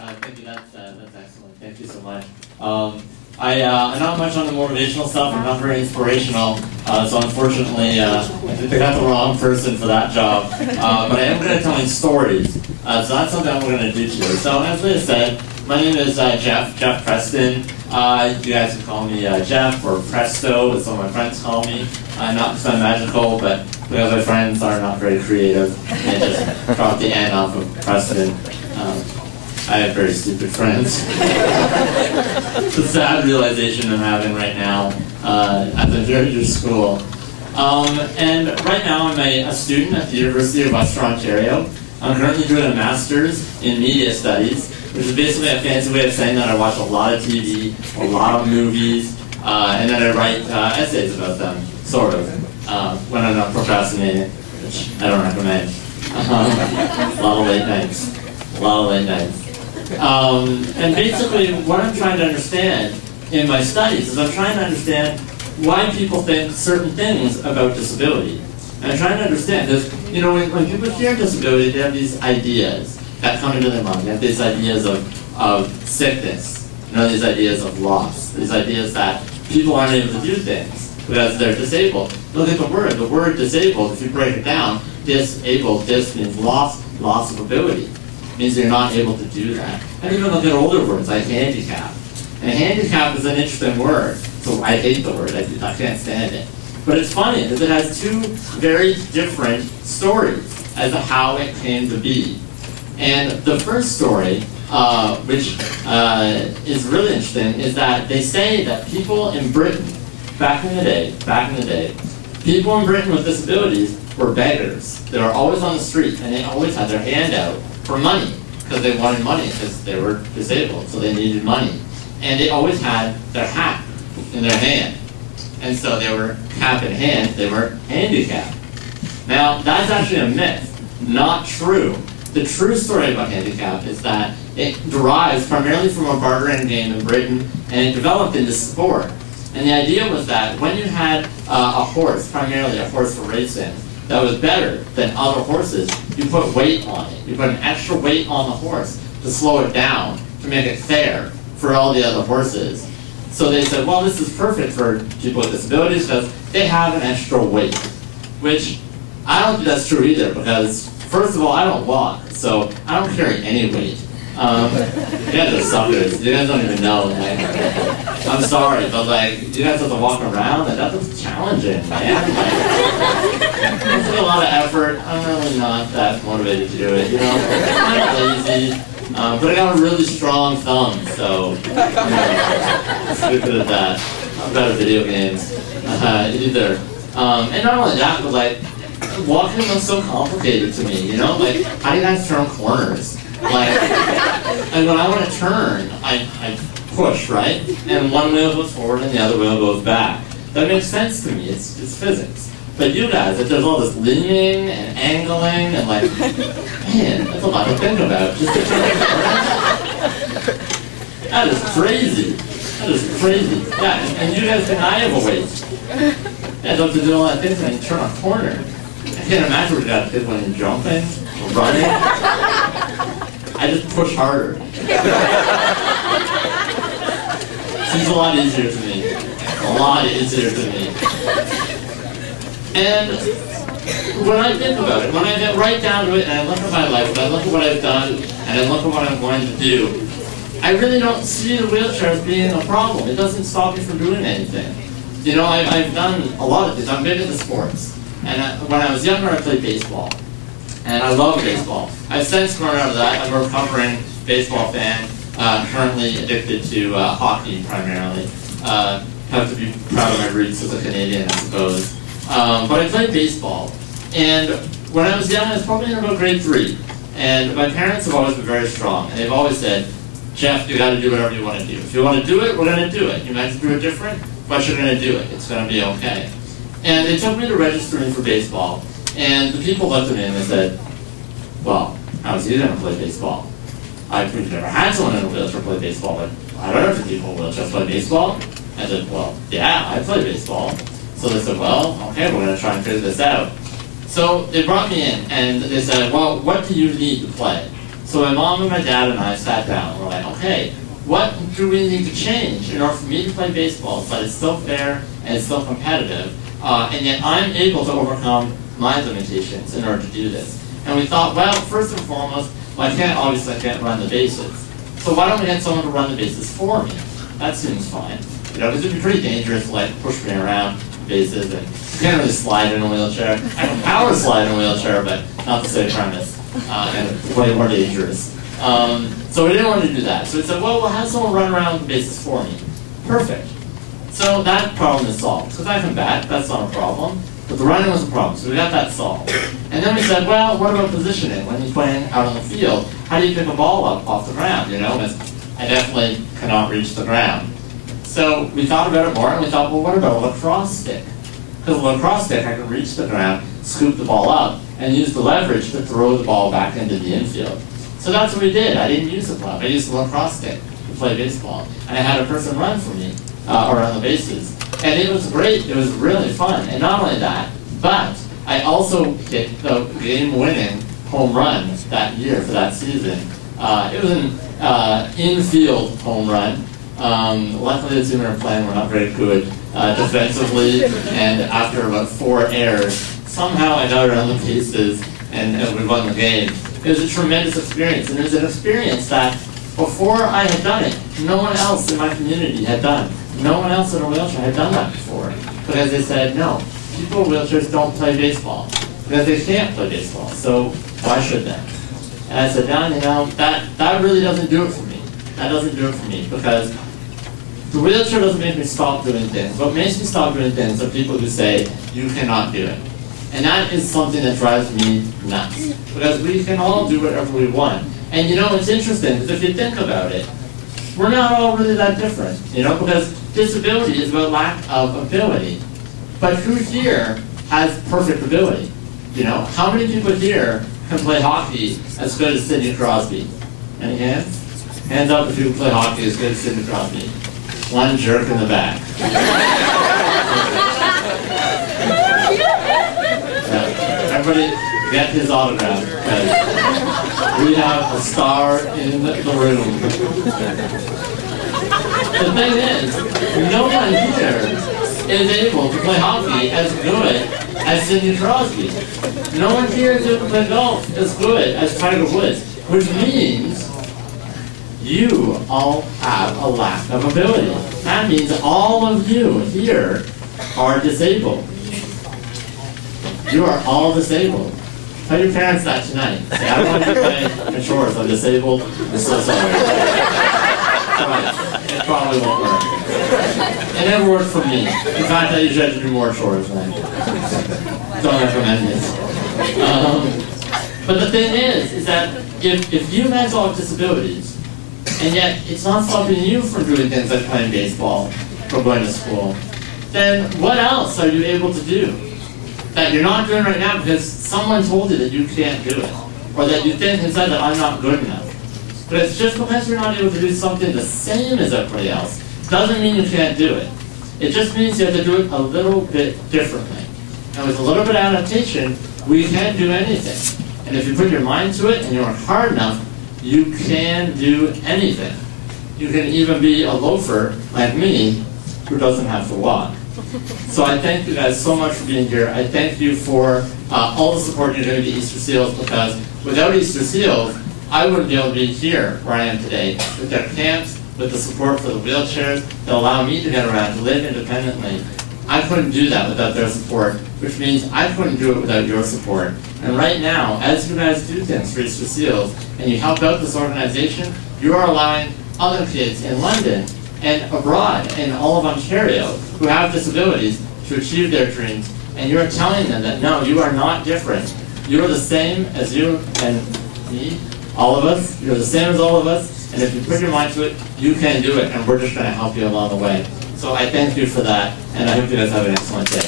Thank you. That's excellent. Thank you so much. I'm not much on the motivational stuff. I'm not very inspirational. So unfortunately, I think they got the wrong person for that job. But I am good at telling stories. So that's something I'm going to do today. So as I said, my name is Jeff Preston. You guys can call me Jeff or Presto, as some of my friends call me. Not because I'm magical, but because my friends are not very creative. They just drop the N off of Preston. I have very stupid friends. It's a sad realization I'm having right now as I joined your school. And right now I'm a student at the University of Western Ontario. I'm currently doing a master's in media studies, which is basically a fancy way of saying that I watch a lot of TV, a lot of movies, and then I write essays about them, sort of, when I'm not procrastinating, which I don't recommend. A lot of late nights. A lot of late nights. And basically what I'm trying to understand in my studies is I'm trying to understand why people think certain things about disability. And I'm trying to understand, because, you know, when people hear disability, they have these ideas that come into their mind. They have these ideas of sickness, you know, these ideas of loss, these ideas that people aren't able to do things because they're disabled. Look at the word disabled, if you break it down, disabled, dis means loss of ability. Means you're not able to do that. And even look at older words like handicap. And handicap is an interesting word, so I hate the word, I can't stand it. But it's funny, because it has two very different stories as to how it came to be. And the first story, which is really interesting, is that they say that people in Britain, back in the day, people in Britain with disabilities were beggars. They were always on the street, and they always had their hand out for money, because they wanted money, because they were disabled, so they needed money. And they always had their hat in their hand. And so they were cap in hand, they were handicapped. Now, that's actually a myth, not true. The true story about handicap is that it derives primarily from a bartering game in Britain, and it developed into sport. And the idea was that when you had a horse, primarily a horse for racing, that was better than other horses, you put weight on it. You put an extra weight on the horse to slow it down, to make it fair for all the other horses. So they said, well, this is perfect for people with disabilities because they have an extra weight, which I don't think that's true either, because first of all, I don't walk, so I don't carry any weight. You guys are suckers. You guys don't even know. Like, I'm sorry, but like, you guys have to walk around, and that's challenging, man. It's like a lot of effort. I'm really not that motivated to do it, you know? I'm not lazy, but I got a really strong thumb, so, you know, let's be good at that. I'm better at video games, either. And not only that, but like, walking was so complicated to me, you know? Like, how do you guys turn corners? Like, and when I want to turn, I push, right? And one wheel goes forward and the other wheel goes back. That makes sense to me. It's physics. But you guys, if there's all this leaning and angling and like, man, that's a lot to think about. Just to turn corners. That is crazy. That is crazy. Yeah, and you guys think I have a weight. You guys have to do all that things when you turn a corner. I can't imagine what you got to do when you're jumping or running. I just push harder. Seems a lot easier to me. A lot easier to me. And when I think about it, when I get right down to it and I look at my life, and I look at what I've done, and I look at what I'm going to do, I really don't see the wheelchair as being a problem. It doesn't stop me from doing anything. You know, I've done a lot of things. I'm big into sports. And when I was younger, I played baseball. And I love baseball. I've since grown out of that. I'm a recovering baseball fan, currently addicted to hockey primarily. Have to be proud of my roots as a Canadian, I suppose. But I played baseball. And when I was young, I was probably in about grade 3. And my parents have always been very strong. And they've always said, Jeff, you got to do whatever you want to do. If you want to do it, we're going to do it. You might have to do it different, but you're going to do it. It's going to be okay. And they took me to registering for baseball. And the people looked at me and they said, well, how is he going to play baseball? We've never had someone in a wheelchair play baseball, but I don't know if people in wheelchairs play baseball. I said, well, yeah, I play baseball. So they said, well, okay, we're going to try and figure this out. So they brought me in and they said, well, what do you need to play? So my mom and my dad and I sat down and we're like, okay, what do we need to change in order for me to play baseball so that it's still fair and it's still competitive, and yet I'm able to overcome my limitations in order to do this? And we thought, well, first and foremost, well, obviously I can't run the bases. So why don't we get someone to run the bases for me? That seems fine. You know, because it'd be pretty dangerous to like push me around bases, and you can't really slide in a wheelchair. I can power slide in a wheelchair, but not the same premise, and it's way more dangerous. So we didn't want to do that. So we said, well, we'll have someone run around the bases for me. Perfect. So that problem is solved. Because I can bat, that's not a problem. But the running was a problem, so we got that solved. And then we said, well, what about positioning? When you're playing out on the field, how do you pick a ball up off the ground, you know? Because I definitely cannot reach the ground. So we thought about it more, and we thought, well, what about a lacrosse stick? Because a lacrosse stick, I can reach the ground, scoop the ball up, and use the leverage to throw the ball back into the infield. So that's what we did. I didn't use a glove. I used a lacrosse stick to play baseball. And I had a person run for me around the bases. And it was great. It was really fun. And not only that, but I also hit the game-winning home run that year for that season. It was an infield home run. Luckily, the team we were playing were not very good defensively. And after about 4 errors, somehow I got around the bases and we won the game. It was a tremendous experience, and it was an experience that before I had done it, no one else in my community had done. No one else in a wheelchair had done that before, because they said, no, people with wheelchairs don't play baseball, because they can't play baseball, so why should they? And I said, Don, you know, that really doesn't do it for me. That doesn't do it for me, because the wheelchair doesn't make me stop doing things. What makes me stop doing things are people who say, you cannot do it. And that is something that drives me nuts, because we can all do whatever we want. And you know, it's interesting, because if you think about it, we're not all really that different, you know, because disability is about lack of ability. But who here has perfect ability? You know, how many people here can play hockey as good as Sidney Crosby? Any hands? Hands up if you can play hockey as good as Sidney Crosby. One jerk in the back. Everybody get his autograph, because we have a star in the room. The thing is, no one here is able to play hockey as good as Sidney Crosby. No one here is able to play golf as good as Tiger Woods, which means you all have a lack of ability. That means all of you here are disabled. You are all disabled. Tell your parents that tonight. Say, I don't want you to play the chores. I'm disabled. I'm so sorry. Right. It probably won't work. It never worked for me. In fact, I usually have to do more chores than I don't recommend this. But the thing is that if you guys all have disabilities, and yet it's not stopping you from doing things like playing baseball or going to school, then what else are you able to do that you're not doing right now because someone told you that you can't do it, or that you think inside that I'm not good enough? But it's just because you're not able to do something the same as everybody else doesn't mean you can't do it. It just means you have to do it a little bit differently. And with a little bit of adaptation, we can do anything. And if you put your mind to it and you work hard enough, you can do anything. You can even be a loafer like me who doesn't have to walk. So I thank you guys so much for being here. I thank you for all the support you're doing to Easter Seals, because without Easter Seals, I wouldn't be able to be here where I am today, with their camps, with the support for the wheelchairs that allow me to get around, to live independently. I couldn't do that without their support, which means I couldn't do it without your support. And right now, as you guys do things for Easter Seals, and you help out this organization, you are allowing other kids in London and abroad in all of Ontario who have disabilities to achieve their dreams. And you're telling them that, no, you are not different. You're the same as you and me, all of us. You're the same as all of us. And if you put your mind to it, you can do it. And we're just going to help you along the way. So I thank you for that. And I hope you guys have an excellent day.